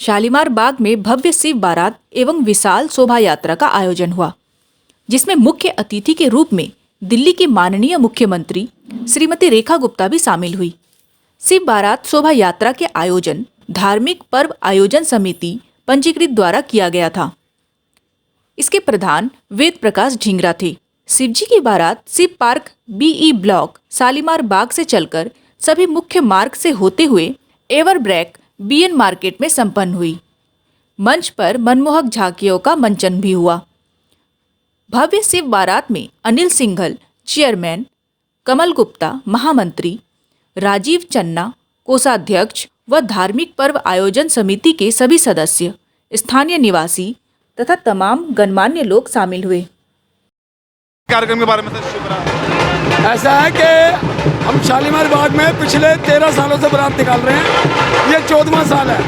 शालीमार बाग में भव्य शिव बारात एवं विशाल शोभा यात्रा का आयोजन हुआ, जिसमें मुख्य अतिथि के रूप में दिल्ली की माननीय मुख्यमंत्री श्रीमती रेखा गुप्ता भी शामिल हुई। शिव बारात शोभा यात्रा के आयोजन धार्मिक पर्व आयोजन समिति पंजीकृत द्वारा किया गया था। इसके प्रधान वेद प्रकाश ढींगरा थे। शिवजी की बारात Shiv park BE block Shalimar Bagh से चलकर सभी मुख्य मार्ग से होते हुए एवरब्रेक बीएन मार्केट में संपन्न हुई। मंच पर मनमोहक झांकियों का मंचन भी हुआ। भव्य शिव बारात में अनिल सिंघल चेयरमैन, कमल गुप्ता महामंत्री, राजीव चन्ना कोषाध्यक्ष व धार्मिक पर्व आयोजन समिति के सभी सदस्य, स्थानीय निवासी तथा तमाम गणमान्य लोग शामिल हुए। कार्यक्रम के बारे में सर शुक्रिया। ऐसा है कि हम शालीमार बाग में पिछले 13 सालों से बारात निकाल रहे हैं। ये 14वां साल है।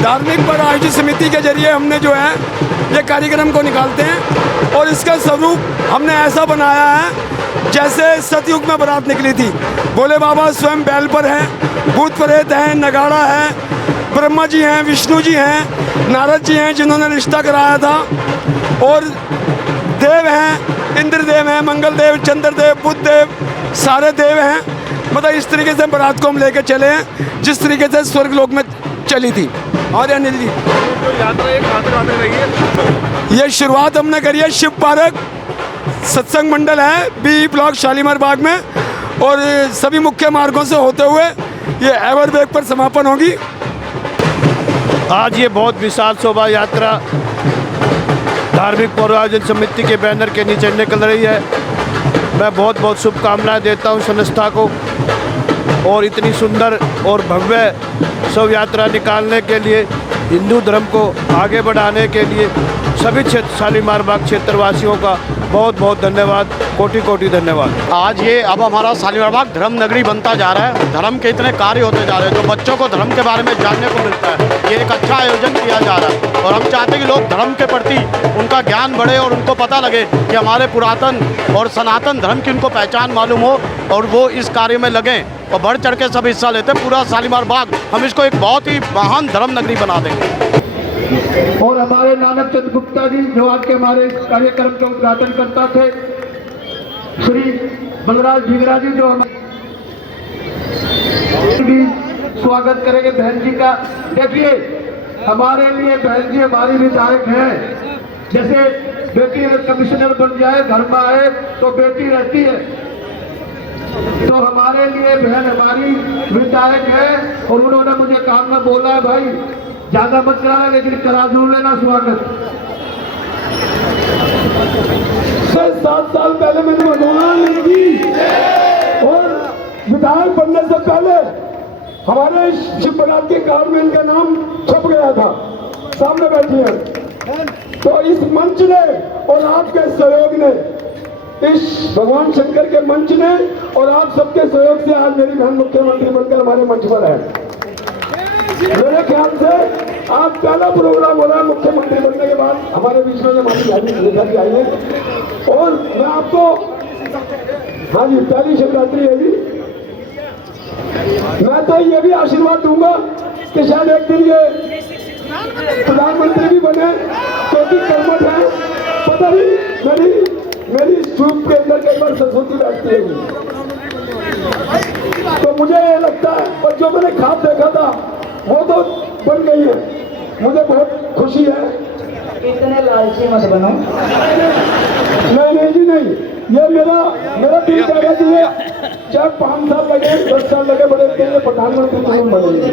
धार्मिक पर्व आयोजन समिति के जरिए हमने जो है ये कार्यक्रम को निकालते हैं और इसका स्वरूप हमने ऐसा बनाया है जैसे सतयुग में बारात निकली थी। भोले बाबा स्वयं बैल पर हैं, भूत प्रेत हैं, नगाड़ा है, ब्रह्मा जी हैं, विष्णु जी हैं, नारद जी हैं जिन्होंने रिश्ता कराया था, और देव हैं, इंद्रदेव हैं, मंगल देव, चंद्रदेव, बुध देव, सारे देव हैं। मतलब इस तरीके से बारात को हम लेके चले हैं जिस तरीके से स्वर्ग लोक में चली थी। और अनिल जी, तो यात्रा एक कहाँ रही है? ये शुरुआत हमने करी है शिव पार्क सत्संग मंडल है बी ब्लॉक शालीमार बाग में, और सभी मुख्य मार्गों से होते हुए ये एवरब्रेक पर समापन होगी। आज ये बहुत विशाल शोभा यात्रा धार्मिक पर्व आयोजन समिति के बैनर के नीचे निकल रही है। मैं बहुत बहुत शुभकामनाएं देता हूं संस्था को, और इतनी सुंदर और भव्य शव यात्रा निकालने के लिए, हिंदू धर्म को आगे बढ़ाने के लिए सभी क्षेत्र शालीमार बाग क्षेत्रवासियों का बहुत बहुत धन्यवाद, कोटि कोटि धन्यवाद। आज ये अब हमारा शालीमार बाग धर्म नगरी बनता जा रहा है। धर्म के इतने कार्य होते जा रहे हैं जो बच्चों को धर्म के बारे में जानने को मिलता है। ये एक अच्छा आयोजन किया जा रहा है और हम चाहते हैं कि लोग धर्म के प्रति उनका ज्ञान बढ़े और उनको पता लगे कि हमारे पुरातन और सनातन धर्म की उनको पहचान मालूम हो और वो इस कार्य में लगें और बढ़ चढ़ के सब हिस्सा लेते हैं। पूरा शालीमार बाग हम इसको एक बहुत ही महान धर्म नगरी बना देंगे। और हमारे नानक चंद गुप्ता जी जो आज के हमारे कार्यक्रम के उद्घाटन करता थे, श्री बलराज ढींगरा जी जो हमारे भी स्वागत करेंगे बहन जी का। देखिए हमारे लिए बहन जी हमारी विधायक हैं। जैसे बेटी कमिश्नर बन जाए, घर में आए तो बेटी रहती है, तो हमारे लिए बहन हमारी विधायक है। और उन्होंने मुझे काम में बोला है भाई ज्यादा मत कराना लेकिन करा जरूर लेना स्वागत। 7 साल पहले मैंने मनोनयन नहीं की और विधायक बनने से पहले हमारे शिव बारात के कार्ड में इनका नाम छप गया था, सामने बैठी है। तो इस मंच ने और आपके सहयोग ने, इस भगवान शंकर के मंच ने और आप सबके सहयोग से आज मेरी बहन मुख्यमंत्री बनकर हमारे मंच पर है। मेरे ख्याल से आज पहला प्रोग्राम हो रहा है मुख्यमंत्री बनने के बाद। हमारे बीच में हमारी रेखा जी आई है और मैं आपको, हाँ जी, पहली शिवरात्रि है जी। मैं तो ये भी आशीर्वाद दूंगा कि शायद एक दिन ये प्रधानमंत्री भी बने, क्योंकि कर्मठ है। पता नहीं मेरी सूप के अंदर कई बार सरस्वती बैठती है, तो मुझे ये लगता है। और जो मैंने ख्वाब देखा था वो तो बन गई है, मुझे बहुत खुशी है। इतने लालची मत बनो। नहीं जी नहीं, ये मेरा दिल कह रहा है चाहे 5 साल लगे, 10 साल लगे, बड़े प्रधानमंत्री बनेंगे।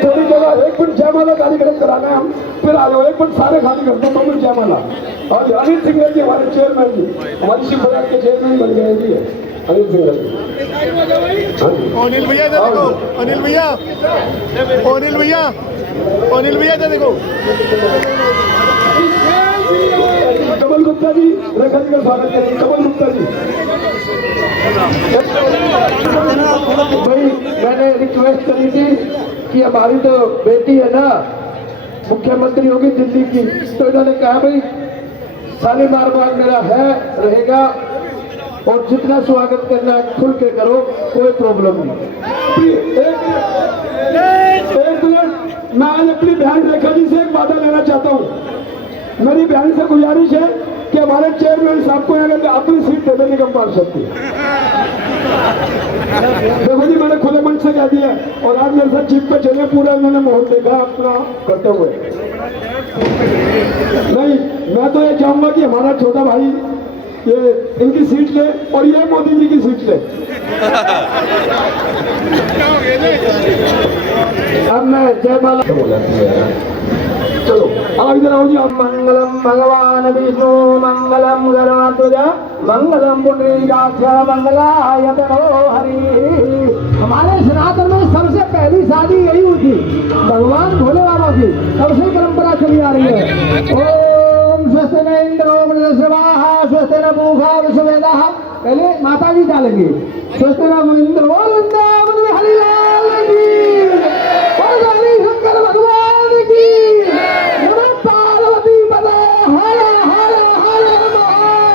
थोड़ी जगह एक मिनट जयमाला कार्यक्रम कराना है, हम फिर आ जाओ। एक मिनट सारे खाली कर दो, 2 मिनट जयमाला। और अनिल सिंघल जी हमारे चेयरमैन जी, हमारी शिव बारात के चेयरमैन बन गए जी अनिल सिंघल जी। अनिल भैया देखो, अनिल भैया, अनिल भैया, अनिल भैया देखो। कमल गुप्ता जी, रेखा जी का स्वागत करें। कमल गुप्ता जी, भाई मैंने रिक्वेस्ट करी थी कि हमारी तो बेटी है ना, मुख्यमंत्री होगी दिल्ली की, तो इन्होंने कहा भाई शालीमार बाग मेरा है, रहेगा, और जितना स्वागत करना है खुल के करो, कोई प्रॉब्लम नहीं। मैं आज अपनी बहन रेखा जी से एक वादा लेना चाहता हूँ। मेरी बहन से गुजारिश है कि हमारे चेयरमैन साहब को अगर अपनी सीट दे देने निगम पार्षद की। देखो जी, मैंने खुले मन से कह दिया और आज मेरे साथ जीप पे चले, पूरा इन्होंने माहौल देखा अपना करते हुए। नहीं, मैं तो ये चाहूंगा कि हमारा छोटा भाई ये इनकी सीट ले और ये मोदी जी की सीट ले। अब मैं जयमाला बोला, चलो आप इधर आओ जी। आप मंगलम भगवान विष्णु मंगलम गरुड़ध्वज मंगलम पुंडरीकाक्ष मंगलाय तनो हरि। हमारे सनातन में सबसे पहली शादी यही हुई थी भगवान भोले बाबा की, तब से परंपरा चली आ रही है। ओम स्वस्ति न इंद्रो वृद्धस्वाहा स्वस्ति न पूषा विश्ववेदाः। पहले माता जी डालेंगे स्वस्ति न इंद्रो वृंदावन में हरिलाल की और हरि शंकर भगवान की। पार्वती पदे हर हर हर महादेव।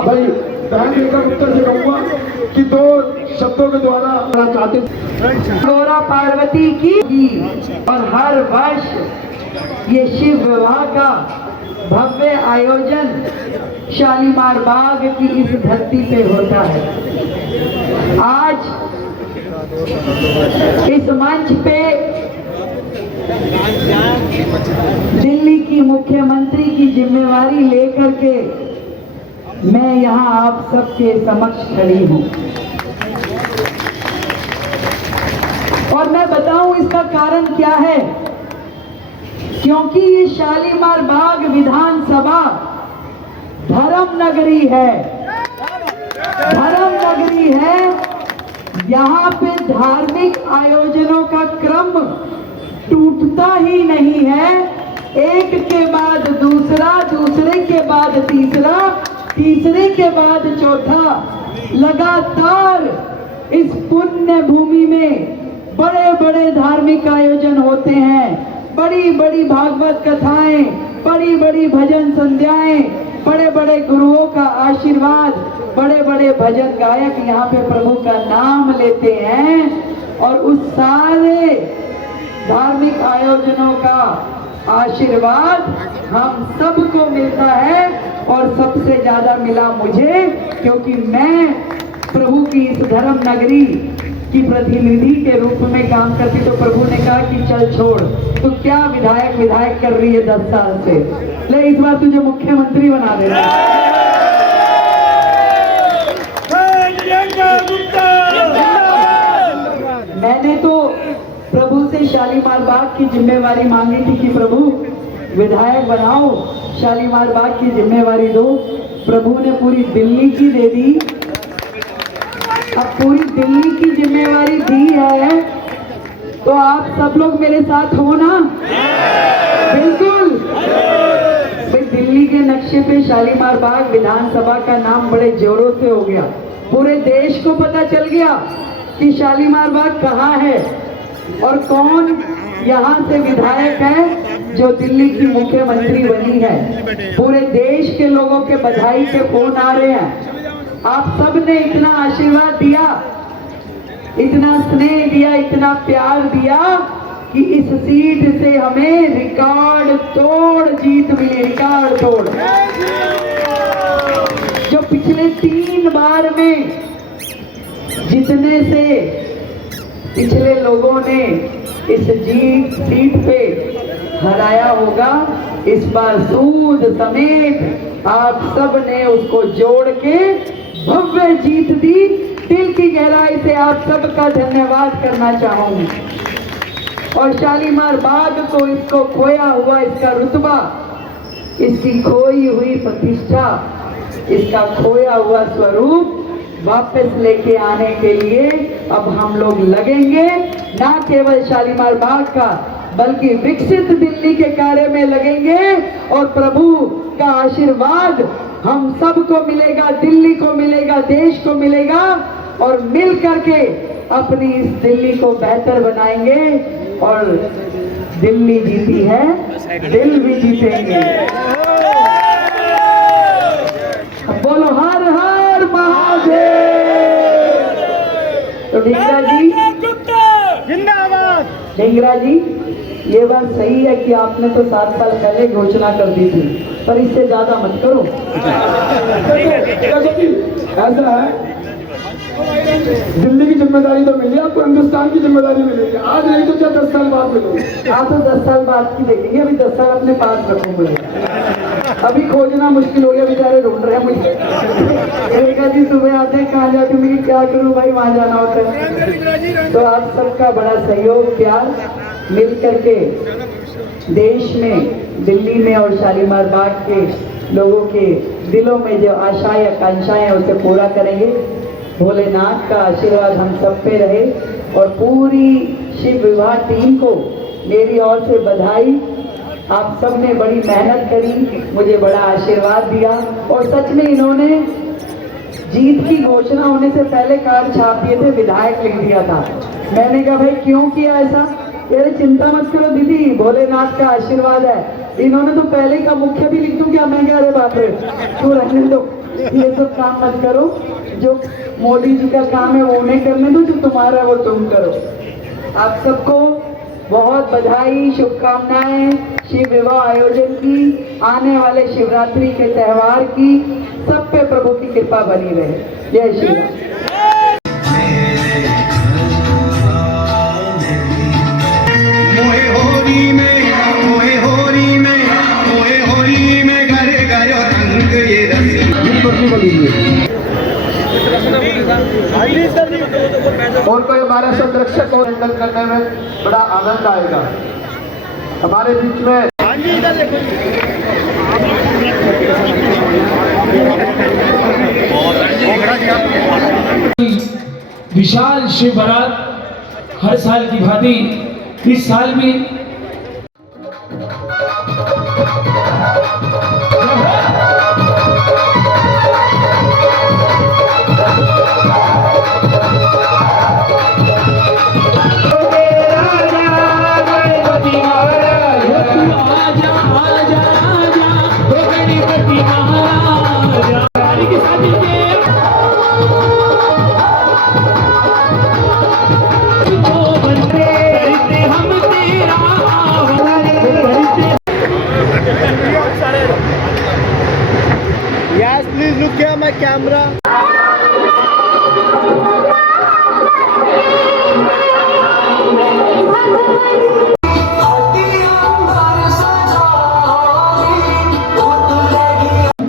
भाई बहन रेखा उत्तर से कहूंगा कि दो शब्दों के द्वारा चाहते गौरा पार्वती की और हर वर्ष ये शिव विवाह का भव्य आयोजन शालीमार बाग की इस धरती पे होता है। आज इस मंच पे दिल्ली की मुख्यमंत्री की जिम्मेवारी लेकर के मैं यहाँ आप सबके समक्ष खड़ी हूँ और मैं बताऊं इसका कारण क्या है। क्योंकि ये शालीमार बाग विधानसभा धर्म नगरी है, धर्म नगरी है। यहाँ पे धार्मिक आयोजनों का क्रम टूटता ही नहीं है। एक के बाद दूसरा, दूसरे के बाद तीसरा, तीसरे के बाद चौथा, लगातार इस पुण्य भूमि में बड़े बड़े धार्मिक आयोजन होते हैं। बड़ी बड़ी भागवत कथाएं, बड़ी बड़ी भजन संध्याएं, बड़े बड़े गुरुओं का आशीर्वाद, बड़े बड़े भजन गायक यहाँ पे प्रभु का नाम लेते हैं और उस सारे धार्मिक आयोजनों का आशीर्वाद हम सबको मिलता है और सबसे ज्यादा मिला मुझे, क्योंकि मैं प्रभु की इस धर्म नगरी की प्रतिनिधि के रूप में काम करती। तो प्रभु ने कहा कि चल छोड़, तो क्या विधायक कर रही है 10 साल से, ले इस बार तुझे मुख्यमंत्री बना देना। मैंने तो प्रभु से शालीमार बाग की जिम्मेवारी मांगी थी कि प्रभु विधायक बनाओ, शालीमार बाग की जिम्मेवारी दो। प्रभु ने पूरी दिल्ली की दे दी। अब पूरी दिल्ली की जिम्मेवारी दी है तो आप सब लोग मेरे साथ हो ना? बिल्कुल। भाई दिल्ली के नक्शे पे शालीमार बाग विधानसभा का नाम बड़े जोरों से हो गया। पूरे देश को पता चल गया कि शालीमार बाग कहाँ है और कौन यहाँ से विधायक है जो दिल्ली की मुख्यमंत्री बनी है। पूरे देश के लोगों के बधाई के फोन आ रहे हैं। आप सब ने इतना आशीर्वाद दिया, इतना स्नेह दिया, इतना प्यार दिया कि इस सीट से हमें रिकॉर्ड तोड़ जीत मिली, रिकॉर्ड तोड़। जो पिछले 3 बार में जितने से पिछले लोगों ने इस सीट पे हराया होगा। इस बार सूद समेत आप सब ने उसको जोड़ के भव्य जीत दी। दिल की गहराई से आप सबका धन्यवाद करना चाहूंगी। और शालीमार बाग को, इसको खोया हुआ इसका रुतबा, इसकी खोई हुई प्रतिष्ठा, इसका खोया हुआ स्वरूप वापस लेके आने के लिए अब हम लोग लगेंगे। ना केवल शालीमार बाग का बल्कि विकसित दिल्ली के कार्य में लगेंगे और प्रभु का आशीर्वाद हम सबको मिलेगा, दिल्ली को मिलेगा, देश को मिलेगा और मिल करके अपनी इस दिल्ली को बेहतर बनाएंगे। और दिल्ली जीती है, दिल भी जीतेंगे। बोलो हर हर महादेव। तो ढींगरा जी जिंदाबाद। ढींगरा जी, ये बात सही है कि आपने तो 7 साल पहले घोषणा कर दी थी, पर इससे ज्यादा मत करो। ऐसा है, दिल्ली की जिम्मेदारी तो मिली, आपको हिंदुस्तान की जिम्मेदारी मिलेगी। आज नहीं तो क्या 10 साल बाद मिलेगी। आप तो 10 साल बाद की देखेंगे, अभी 10 साल अपने पास रखो मुझे। अभी खोजना मुश्किल हो गया, बेचारे ढूंढ रहे हैं मुझे। रेखा जी सुबह आते हैं, कहाँ जाती मैं क्या करूँ भाई, वहाँ जाना होता है। तो आप सबका बड़ा सहयोग, प्यार मिल करके देश में, दिल्ली में और शालीमार बाग के लोगों के दिलों में जो आशाएं आकांक्षाएं हैं उसे पूरा करेंगे। भोलेनाथ का आशीर्वाद हम सब पे रहे और पूरी शिव विवाह टीम को मेरी ओर से बधाई। आप सब ने बड़ी मेहनत करी, मुझे बड़ा आशीर्वाद दिया और सच में इन्होंने जीत की घोषणा होने से पहले कार्ड छाप दिए थे, विधायक लिख दिया था। मैंने कहा भाई क्यों किया ऐसा? अरे चिंता मत करो दीदी, भोलेनाथ का आशीर्वाद है। इन्होंने तो पहले का मुख्य भी लिख दूं क्या? मैं क्या, अरे बाप रे तू रहने दो, ये सब काम मत करो। जो मोदी जी का काम है वो उन्हें करने दो, जो तुम्हारा है वो तुम करो। आप सबको बहुत बधाई, शुभकामनाएं शिव विवाह आयोजन की, आने वाले शिवरात्रि के त्योहार की। सब पे प्रभु की कृपा बनी रहे। जय श्री राम। और कोई हमारे संरक्षक को हैंडल करने में बड़ा आनंद आएगा। हमारे बीच में विशाल शिव बारात हर साल की भांति इस साल भी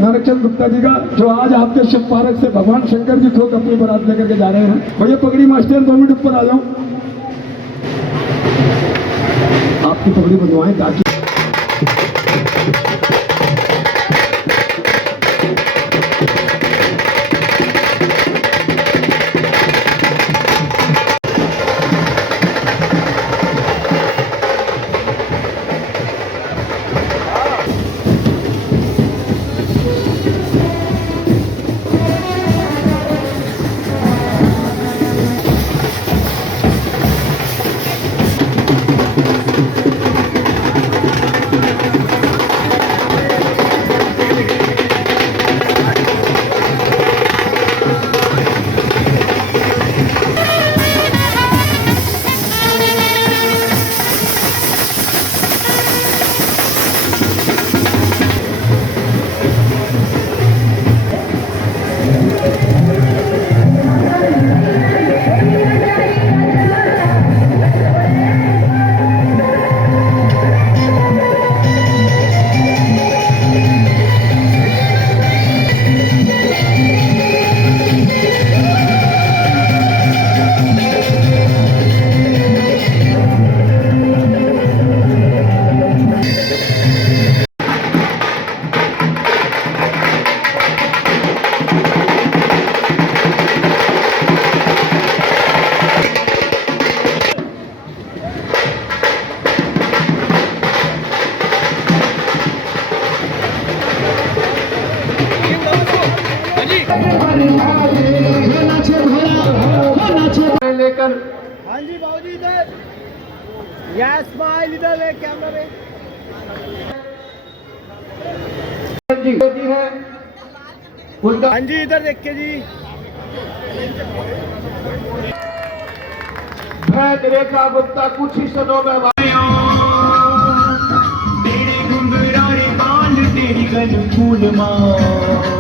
नारकचंद गुप्ता जी का, जो आज आपके शिव पार्क से भगवान शंकर जी खुद अपनी बारात लेकर के जा रहे हैं। भैया पगड़ी मास्टर 2 मिनट ऊपर आ जाओ, आपकी पगड़ी बनवाएं ताकि हाँ जी इधर देखिए जी। रेखा गुप्ता कुछ ही क्षणों में तेरे घुंघरारे बाल तेरी गल फूल माँ